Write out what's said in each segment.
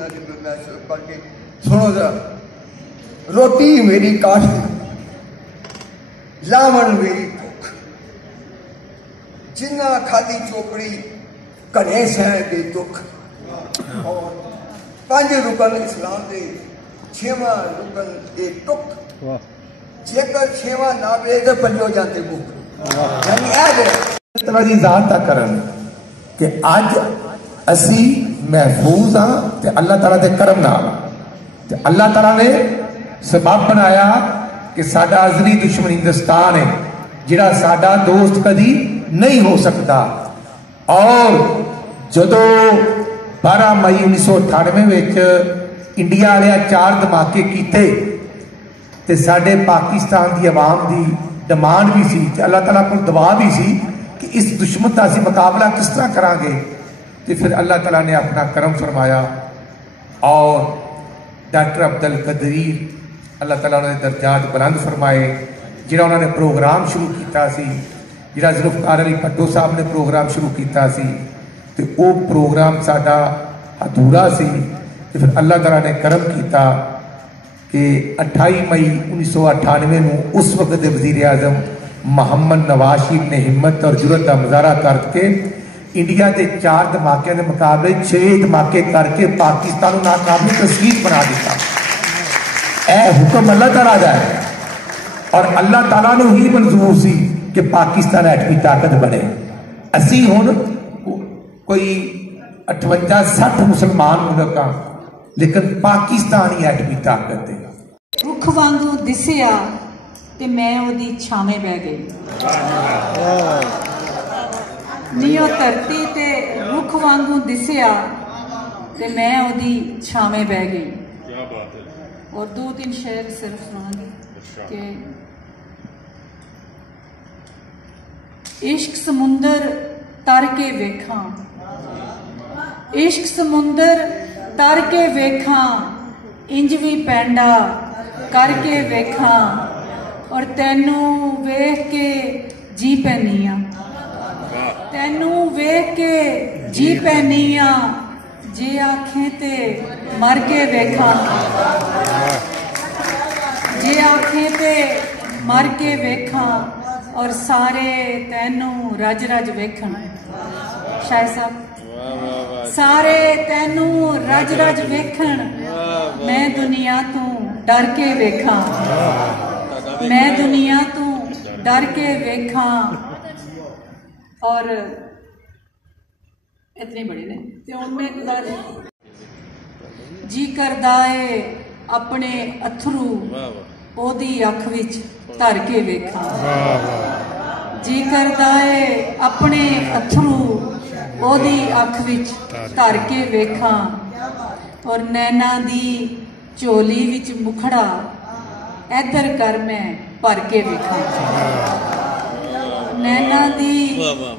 पढ़ के सुनो जरा। रोटी मेरी काश लावण मेरी भुख, जिन्ना खादी चोपड़ी घने सह दे दुख। और 5 रुकन इस्लाम दे, 6वां रुकन ए टुक, जेकर 6वां ना वे तो पंजो जाते मुख। यानी तला दी जात दा करन कि अज असी महफूज हाँ ते अल्लाह ताला दे करम नाल। ते अल्लाह ताला ने सबब बनाया कि साडा अजली दुश्मन हिंदुस्तान है, जिहड़ा साडा दोस्त कदी नहीं हो सकता। और जदों 12 मई 1998 विच इंडिया वाले 4 धमाके कीते ते साडे पाकिस्तान की आवाम की डिमांड भी सी, अल्लाह ताला को दुआ भी सी कि इस दुश्मन का असीं मुकाबला किस तरह करांगे। तो फिर अल्लाह ताला ने अपना करम फरमाया और डॉक्टर अब्दुल कदीर अल्लाह ताला उन्होंने दर्जात बुलंद फरमाए। जिहड़ा उन्होंने प्रोग्राम शुरू किया सी, जिहड़ा जुल्फकार अली भट्टो साहब ने प्रोग्राम शुरू किया सी, तो वो प्रोग्राम साडा अधूरा सी। तो फिर अल्लाह ताला ने करम किया कि 28 मई 1998 में उस वक्त के वजीर आजम मोहम्मद नवाज शरीफ ने हिम्मत और जुरत का मुजाहरा करके इंडिया के 4 धमाकों के मुकाबले 6 धमाके करके पाकिस्तान को नाकाबिल तस्लीम बना दिता। यह हुक्म अल्लाह ताला दा है और अल्लाह ताला नूं ही मंजूर सी कि पाकिस्तान एटमी ताकत बने। असी हुण कोई 58-60 मुसलमान मुल्क हाँ, लेकिन पाकिस्तान ही एटमी ताकत है। रुख वांगू दिसिया ते मैं ओदी छावे बह गई, नीओ धरती ते रुख वांगू दिसिया ते मैं ओदी छावे बह गई। और 2-3 शेर सिर्फ सुनांगी कि इश्क समुंदर तर के वेखां, इश्क समुंदर तर के वेखां, इंज भी पैंडा करके वेखां, और तैनू वेख के जी पैनिया, तैनू वेख के जी पैनिया, जे आखें ते मर के वेखां, जे आखें ते मर के वेखां, और सारे तैनू रज रज वेखण। शायर साहब, सारे तैनू रज रज वेखण, मैं दुनिया तू डर के वेखां, मैं दुनिया तू डर के वेखां। और इतने बड़े ने ते हुण मैं जी करदा है अपने अथरू ओदी अख विच धर के वेखां, जी करदा है अपने अथरू ओदी अख विच धर के वेखां, और नैना दी झोली विच मुखड़ा इधर कर मैं भर के वेखां, नैना दी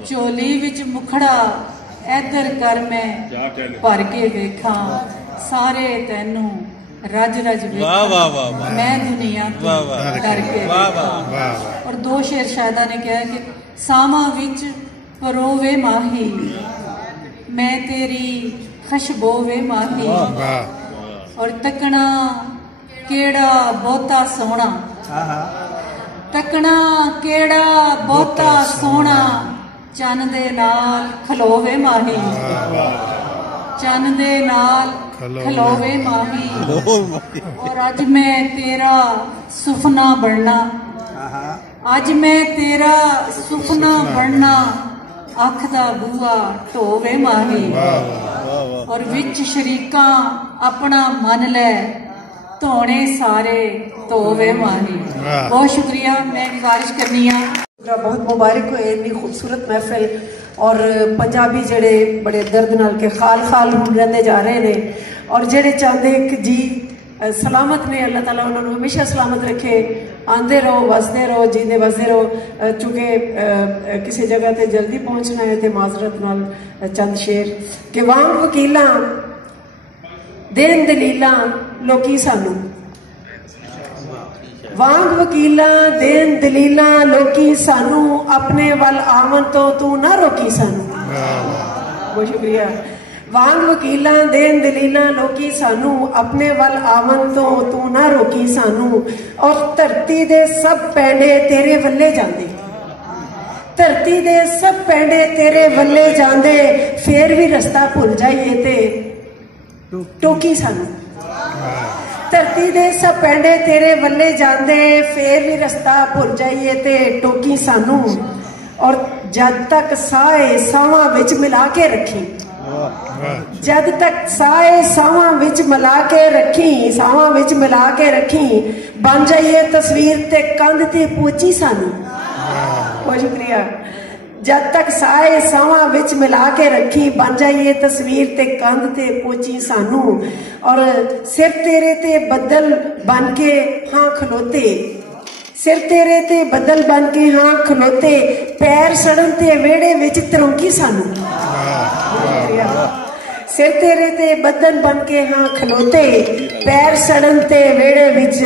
झोली विच मुखड़ा इधर कर मैं भर के वेखां, सारे तैनू रज रज वेखां, मैं दुनिया तो डर के वेखां। और 2 शेर शायदा ने कहा कि सावां विच परोवे माही, मैं तेरी खुशबू वे माही, और तकना केड़ा बहुता सोहना, तकना केड़ा बहुता सोहना, चन दे नाल खलोवे माही, चन दे नाल खलोवे माही, और अज मैं तेरा सुफना बनना, अज मैं तेरा सुफना बनना, अख दा बूआ ढोवे माही, और विच शरीका अपना मन लै, धोने सारे धोवे माही। बहुत शुक्रिया, मैं गुजारिश करनी है। बहुत मुबारक हो इतनी खूबसूरत महफिल, और पंजाबी जड़े बड़े दर्द नाल के खाल खाल हुण रहंदे जा रहे ने, और जड़े चाहते कि जी सलामत ने, अल्लाह ताला उन्होंने हमेशा सलामत रखे, आंदे रहो वसदे रहो जींदे वसदे रहो। चूँकि किसी जगह ते जल्दी पहुँचना है तो माजरत नाल चंद शेर कि वांग वकीलां देन दलीलां लोकी सानू, वांग वकीलां देन दलीलां लोकी सानू, अपने वल आवन तो तू ना रोकी सानू। बहुत शुक्रिया। ਵਾਂਗ ਵਕੀਲਾਂ ਦੇਣ ਦਲੀਲਾਂ ਲੋਕੀ ਸਾਨੂੰ, ਆਪਣੇ ਵੱਲ ਆਵਨ ਤੋਂ ਤੂੰ ਨਾ ਰੋਕੀ ਸਾਨੂੰ। ਔਰ ਧਰਤੀ ਦੇ ਸਭ ਪੈਂਡੇ ਤੇਰੇ ਵੱਲੇ ਜਾਂਦੇ, ਧਰਤੀ ਦੇ ਸਭ ਪੈਂਡੇ ਤੇਰੇ ਵੱਲੇ ਜਾਂਦੇ, ਫੇਰ ਵੀ ਰਸਤਾ ਭੁੱਲ ਜਾਈਏ ਤੇ ਟੋਕੀ ਸਾਨੂੰ। ਧਰਤੀ ਦੇ ਸਭ ਪੈਂਡੇ ਤੇਰੇ ਵੱਲੇ ਜਾਂਦੇ, ਫੇਰ ਵੀ ਰਸਤਾ ਭੁੱਲ ਜਾਈਏ ਤੇ ਟੋਕੀ ਸਾਨੂੰ। ਔਰ ਜਦ ਤੱਕ ਸਾਏ ਸਾਵਾਂ ਵਿੱਚ ਮਿਲਾ ਕੇ ਰੱਖੀ, ਜਦ ਤੱਕ ਸਾਏ ਸਾਵਾਂ ਵਿੱਚ ਮਿਲਾ ਕੇ ਰੱਖੀ, ਸਾਵਾਂ ਵਿੱਚ ਮਿਲਾ ਕੇ ਰੱਖੀ, ਬਣ ਜਾਈਏ ਤਸਵੀਰ ਤੇ ਕੰਧ ਤੇ ਪੋਚੀ ਸਾਨੂੰ। ਬਹੁਤ ਸ਼ੁਕਰੀਆ। ਜਦ ਤੱਕ ਸਾਏ ਸਾਵਾਂ ਵਿੱਚ ਮਿਲਾ ਕੇ ਰੱਖੀ, ਬਣ ਜਾਈਏ ਤਸਵੀਰ ਤੇ ਕੰਧ ਤੇ ਪੋਚੀ ਸਾਨੂੰ। ਔਰ ਸਿਰ ਤੇਰੇ ਤੇ ਬੱਦਲ ਬਣ ਕੇ ਹਾਂ ਖਲੋਤੇ, ਸਿਰ ਤੇਰੇ ਤੇ ਬੱਦਲ ਬਣ ਕੇ ਹਾਂ ਖਲੋਤੇ, ਪੈਰ ਸੜਨ ਤੇ ਵਿਹੜੇ ਵਿੱਚ ਤਰੌਂਕੀ ਸਾਨੂੰ। ਸਿਰ ਤੇਰੇ ਤੇ ਬੱਦਲ ਬਣ ਕੇ ਹਾਂ ਖਲੋਤੇ, ਪੈਰ ਸੜਨ ਤੇ ਵਿਹੜੇ ਵਿੱਚ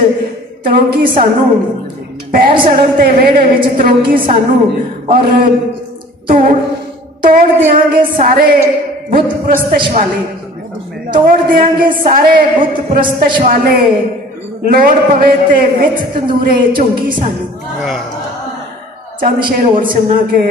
ਤਰੌਂਕੀ ਸਾਨੂੰ, ਪੈਰ ਸੜਨ ਤੇ ਵਿਹੜੇ ਵਿੱਚ ਤਰੌਂਕੀ ਸਾਨੂੰ। ਔਰ ਤੋੜ ਦਿਆਂਗੇ ਸਾਰੇ ਬੁੱਤ ਪ੍ਰਸਤਸ਼ ਵਾਲੇ, ਤੋੜ ਦਿਆਂਗੇ ਸਾਰੇ ਬੁੱਤ ਪ੍ਰਸਤਸ਼ ਵਾਲੇ, ਲੋੜ ਪਵੇ ਤੇ ਵਿੱਚ ਤੰਦੂਰੇ ਝੁੰਕੀ ਸਾਨੂੰ। ਚੰਦ ਸ਼ੇਰ ਹੋਰ ਸੁਣਾ ਕੇ